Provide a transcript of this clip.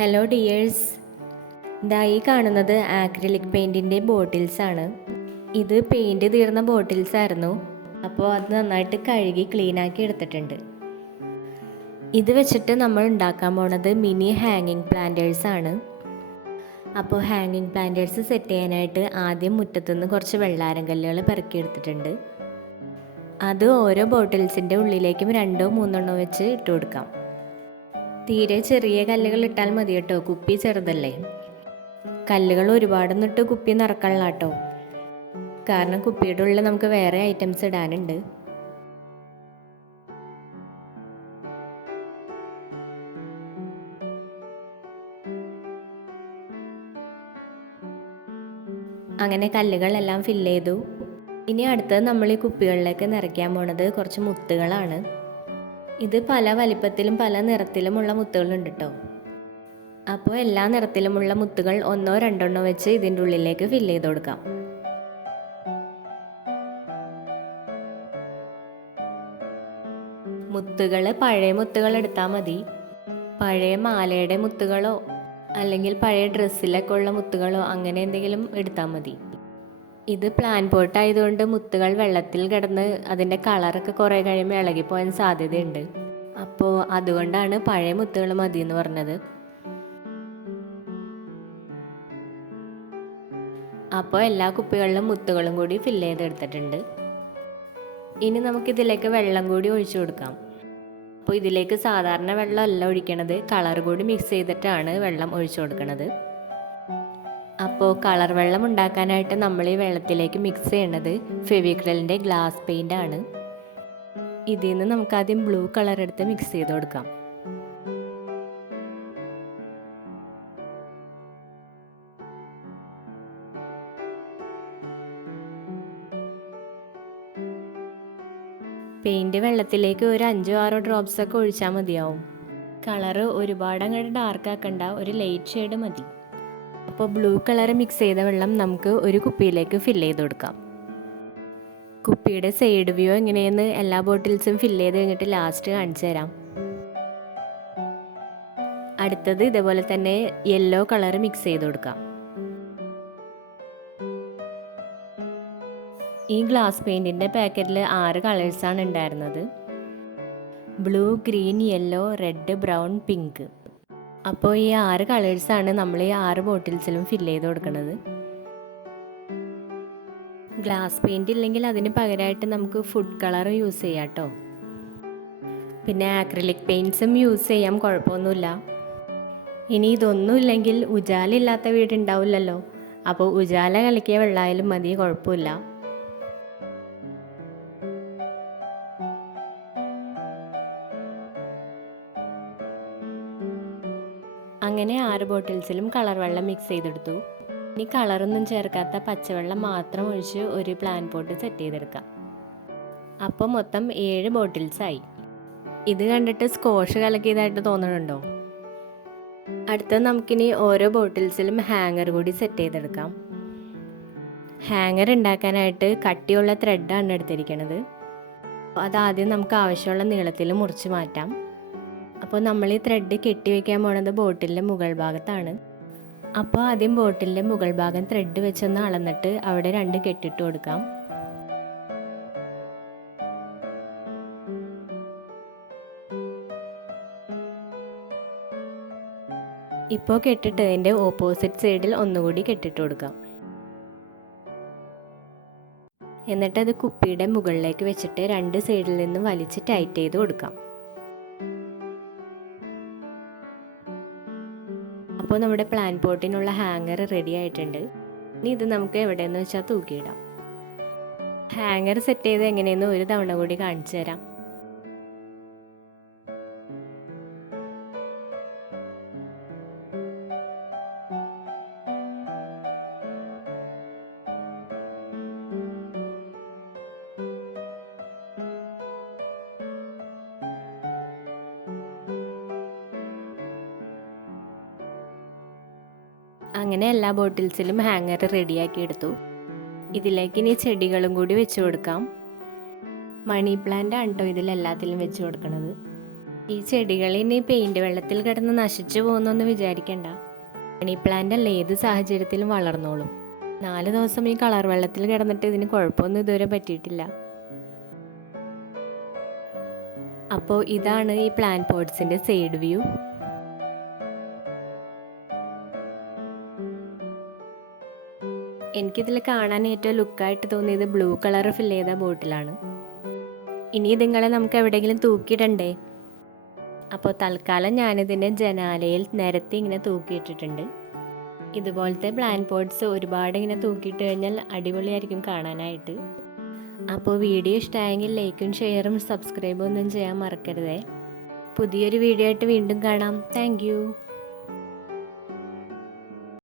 Hello dears, ഇതായി കാണുന്നത് acrylic പെയിൻറ്റിൻ്റെ ബോട്ടിൽസാണ്. ഇത് പെയിൻറ്റ് തീർന്ന ബോട്ടിൽസ് ആയിരുന്നു. അപ്പോൾ അത് നന്നായിട്ട് കഴുകി ക്ലീനാക്കി എടുത്തിട്ടുണ്ട്. ഇത് വെച്ചിട്ട് നമ്മൾ ഉണ്ടാക്കാൻ പോണത് മിനി ഹാങ്ങിങ് പ്ലാന്റേഴ്സാണ്. അപ്പോൾ ഹാങ്ങിങ് പ്ലാന്റേഴ്സ് സെറ്റ് ചെയ്യാനായിട്ട് ആദ്യം മുറ്റത്തുനിന്ന് കുറച്ച് വെള്ളാരം കല്ലുകൾ പെറുക്കിയെടുത്തിട്ടുണ്ട്. അത് ഓരോ ബോട്ടിൽസിൻ്റെ ഉള്ളിലേക്കും 2-3 വെച്ച് ഇട്ട് കൊടുക്കാം. തീരെ ചെറിയ കല്ലുകൾ ഇട്ടാൽ മതി കേട്ടോ, കുപ്പി ചെറുതല്ലേ. കല്ലുകൾ ഒരുപാടൊന്നും ഇട്ട് കുപ്പി നിറക്കണില്ല കേട്ടോ, കാരണം കുപ്പിയുടെ ഉള്ളിൽ നമുക്ക് വേറെ ഐറ്റംസ് ഇടാനുണ്ട്. അങ്ങനെ കല്ലുകളെല്ലാം ഫില്ല് ചെയ്തു. ഇനി അടുത്തത് നമ്മൾ ഈ കുപ്പികളിലേക്ക് നിറയ്ക്കാൻ പോണത് കുറച്ച് മുത്തുകളാണ്. ഇത് പല വലിപ്പത്തിലും പല നിറത്തിലുമുള്ള മുത്തുകളുണ്ട് കേട്ടോ. അപ്പോൾ എല്ലാ നിറത്തിലുമുള്ള മുത്തുകൾ 1-2 വെച്ച് ഇതിൻ്റെ ഉള്ളിലേക്ക് ഫില്ല് ചെയ്ത് കൊടുക്കാം. മുത്തുകൾ പഴയ മുത്തുകൾ എടുത്താൽ മതി. പഴയ മാലയുടെ മുത്തുകളോ അല്ലെങ്കിൽ പഴയ ഡ്രസ്സിലൊക്കെ ഉള്ള മുത്തുകളോ അങ്ങനെ എന്തെങ്കിലും എടുത്താൽ മതി. ഇത് പ്ലാൻ പോട്ട് ആയതുകൊണ്ട് മുത്തുകൾ വെള്ളത്തിൽ കിടന്ന് അതിൻ്റെ കളറൊക്കെ കുറേ കഴിയുമ്പോൾ ഇളകിപ്പോകാൻ സാധ്യതയുണ്ട്. അപ്പോൾ അതുകൊണ്ടാണ് പഴയ മുത്തുകൾ മതി എന്ന് പറഞ്ഞത്. അപ്പോൾ എല്ലാ കുപ്പികളിലും മുത്തുകളും കൂടി ഫില്ല് ചെയ്തെടുത്തിട്ടുണ്ട്. ഇനി നമുക്കിതിലേക്ക് വെള്ളം കൂടി ഒഴിച്ചു കൊടുക്കാം. അപ്പോൾ ഇതിലേക്ക് സാധാരണ വെള്ളമല്ല ഒഴിക്കണത്, കളർ കൂടി മിക്സ് ചെയ്തിട്ടാണ് വെള്ളം ഒഴിച്ചു കൊടുക്കണത്. അപ്പോൾ കളർ വെള്ളം ഉണ്ടാക്കാനായിട്ട് നമ്മൾ ഈ വെള്ളത്തിലേക്ക് മിക്സ് ചെയ്യണത് ഫെവിക്രിലിൻ്റെ ഗ്ലാസ് പെയിൻ്റ് ആണ്. ഇതിൽ നിന്ന് നമുക്കാദ്യം ബ്ലൂ കളർ എടുത്ത് മിക്സ് ചെയ്ത് കൊടുക്കാം. പെയിൻറ് വെള്ളത്തിലേക്ക് ഒരു 5-6 ഡ്രോപ്സ് ഒക്കെ ഒഴിച്ചാൽ മതിയാവും. കളറ് ഒരുപാട് അങ്ങോട്ട് ഡാർക്ക് ആക്കണ്ട, ഒരു ലൈറ്റ് ഷെയ്ഡ് മതി. അപ്പോൾ ബ്ലൂ കളർ മിക്സ് ചെയ്ത വെള്ളം നമുക്ക് ഒരു കുപ്പിയിലേക്ക് ഫില്ല് ചെയ്ത് കൊടുക്കാം. കുപ്പിയുടെ സൈഡ് വ്യൂ എങ്ങനെയെന്ന് എല്ലാ ബോട്ടിൽസും ഫില്ല് ചെയ്ത് കഴിഞ്ഞിട്ട് ലാസ്റ്റ് കാണിച്ചു തരാം. അടുത്തത് ഇതേപോലെ തന്നെ യെല്ലോ കളർ മിക്സ് ചെയ്ത് കൊടുക്കാം. ഈ ഗ്ലാസ് പെയിൻറ്റിൻ്റെ പാക്കറ്റിൽ 6 കളേഴ്സാണ് ഉണ്ടായിരുന്നത്: blue, green, yellow, red, brown, pink. അപ്പോൾ ഈ 6 കളേഴ്സാണ് നമ്മൾ ഈ 6 ബോട്ടിൽസിലും ഫില്ല് ചെയ്ത് കൊടുക്കുന്നത്. ഗ്ലാസ് പെയിൻറ് ഇല്ലെങ്കിൽ അതിന് പകരമായിട്ട് നമുക്ക് ഫുഡ് കളർ യൂസ് ചെയ്യാം കേട്ടോ. പിന്നെ ആക്രിലിക് പെയിൻറ്റ്സും യൂസ് ചെയ്യാം, കുഴപ്പമൊന്നുമില്ല. ഇനി ഇതൊന്നും ഇല്ലെങ്കിൽ ഉജാല ഇല്ലാത്ത വീടുണ്ടാവില്ലല്ലോ, അപ്പോൾ ഉജാല കലക്കിയ വെള്ളമായാലും മതി, കുഴപ്പമില്ല. അങ്ങനെ 6 ബോട്ടിൽസിലും കളർ വെള്ളം മിക്സ് ചെയ്തെടുത്തു. ഇനി കളറൊന്നും ചേർക്കാത്ത പച്ചവെള്ളം മാത്രം ഒഴിച്ച് ഒരു പ്ലാൻ പോട്ട് സെറ്റ് ചെയ്തെടുക്കാം. അപ്പോൾ മൊത്തം 7 ബോട്ടിൽസായി. ഇത് കണ്ടിട്ട് സ്കോഷ് കലക്കിയതായിട്ട് തോന്നുന്നുണ്ടോ? അടുത്തത് നമുക്കിനി ഓരോ ബോട്ടിൽസിലും ഹാങ്ങർ കൂടി സെറ്റ് ചെയ്തെടുക്കാം. ഹാങ്ങർ ഉണ്ടാക്കാനായിട്ട് കട്ടിയുള്ള ത്രെഡാണ് എടുത്തിരിക്കുന്നത്. അതാദ്യം നമുക്ക് ആവശ്യമുള്ള നീളത്തിൽ മുറിച്ച് മാറ്റാം. അപ്പോൾ നമ്മൾ ഈ ത്രെഡ് കെട്ടിവെക്കാൻ പോണത് ബോട്ടിലിൻ്റെ മുകൾ ഭാഗത്താണ്. അപ്പോൾ ആദ്യം ബോട്ടിലിൻ്റെ മുകൾ ഭാഗം ത്രെഡ് വെച്ചൊന്ന് അളന്നിട്ട് അവിടെ 2 കെട്ടിട്ട് കൊടുക്കാം. ഇപ്പോൾ കെട്ടിട്ട് അതിൻ്റെ ഓപ്പോസിറ്റ് സൈഡിൽ ഒന്നുകൂടി കെട്ടിട്ട് കൊടുക്കാം. എന്നിട്ട് അത് കുപ്പിയുടെ മുകളിലേക്ക് വെച്ചിട്ട് 2 സൈഡിൽ നിന്ന് വലിച്ച് ടൈറ്റ് ചെയ്ത് കൊടുക്കാം. അപ്പോൾ നമ്മുടെ പ്ലാൻ പോട്ടിനുള്ള ഹാങ്ങർ റെഡി ആയിട്ടുണ്ട്. ഇനി ഇത് നമുക്ക് എവിടെയെന്ന് വെച്ചാൽ തൂക്കിയിടാം. ഹാങ്ങർ സെറ്റ് ചെയ്ത് എങ്ങനെയെന്ന് ഒരു തവണ കൂടി കാണിച്ചു തരാം. അങ്ങനെ എല്ലാ ബോട്ടിൽസിലും ഹാങ്ങർ റെഡിയാക്കി എടുത്തു. ഇതിലേക്ക് ഇനി ചെടികളും കൂടി വെച്ച് കൊടുക്കാം. മണി പ്ലാന്റ് ആണ് കേട്ടോ ഇതിലെല്ലാത്തിലും വെച്ച് കൊടുക്കുന്നത്. ഈ ചെടികൾ ഇനി പെയിൻറ് വെള്ളത്തിൽ കിടന്ന് നശിച്ചു പോകുന്നൊന്നും വിചാരിക്കണ്ട. മണി പ്ലാന്റ് അല്ല, ഏത് സാഹചര്യത്തിലും വളർന്നോളും. 4 ദിവസം ഈ കളർ വെള്ളത്തിൽ കിടന്നിട്ട് ഇതിന് കുഴപ്പമൊന്നും ഇതുവരെ പറ്റിയിട്ടില്ല. അപ്പോൾ ഇതാണ് ഈ പ്ലാന്റ് പോട്ട്സിൻ്റെ സൈഡ് വ്യൂ. എനിക്കിതിൽ കാണാൻ ഏറ്റവും ലുക്കായിട്ട് തോന്നിയത് ബ്ലൂ കളർ ഫിൽ ചെയ്ത ബോട്ടിലാണ്. ഇനി ഇതുങ്ങളെ നമുക്ക് എവിടെയെങ്കിലും തൂക്കിയിടണ്ടേ? അപ്പോൾ തൽക്കാലം ഞാനിതിനെ ജനാലയിൽ നിരത്തി ഇങ്ങനെ തൂക്കിയിട്ടിട്ടുണ്ട്. ഇതുപോലത്തെ പ്ലാന്റ് പോട്ട്സ് ഒരുപാട് ഇങ്ങനെ തൂക്കിയിട്ട് കഴിഞ്ഞാൽ അടിപൊളിയായിരിക്കും കാണാനായിട്ട്. അപ്പോൾ വീഡിയോ ഇഷ്ടമായെങ്കിൽ ലൈക്കും ഷെയറും സബ്സ്ക്രൈബും ഒന്നും ചെയ്യാൻ മറക്കരുതേ. പുതിയൊരു വീഡിയോ ആയിട്ട് വീണ്ടും കാണാം. താങ്ക്